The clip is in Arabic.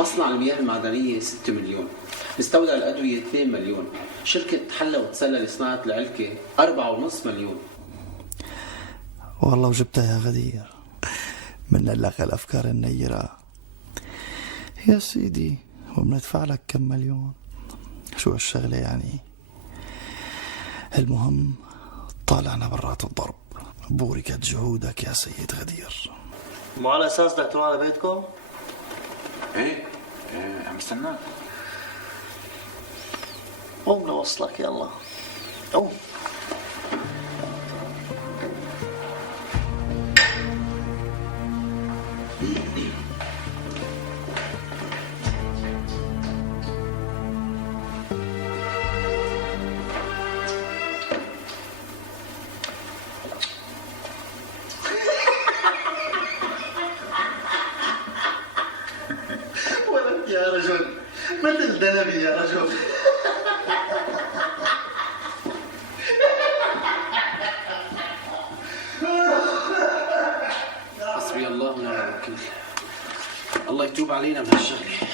مصنع المياه المعدنية 6 مليون، مستودع الأدوية 2 مليون، شركة حلا وتسلى لصناعة العلكة 4.5 مليون. والله وجبتها يا غدير من لك الأفكار النيرة يا سيدي، وبندفع لك كم مليون. شو الشغلة يعني؟ المهم طالعنا برات الضرب. بوركت جهودك يا سيد غدير. مو على أساس بدك تروح على بيتكم؟ ايه عم استناك. قوم لوصلك يلا قوم. ولد يا رجل مثل دنبي يا رجل. حسبي الله ونعم الوكيل. الله يتوب علينا من هالشغله.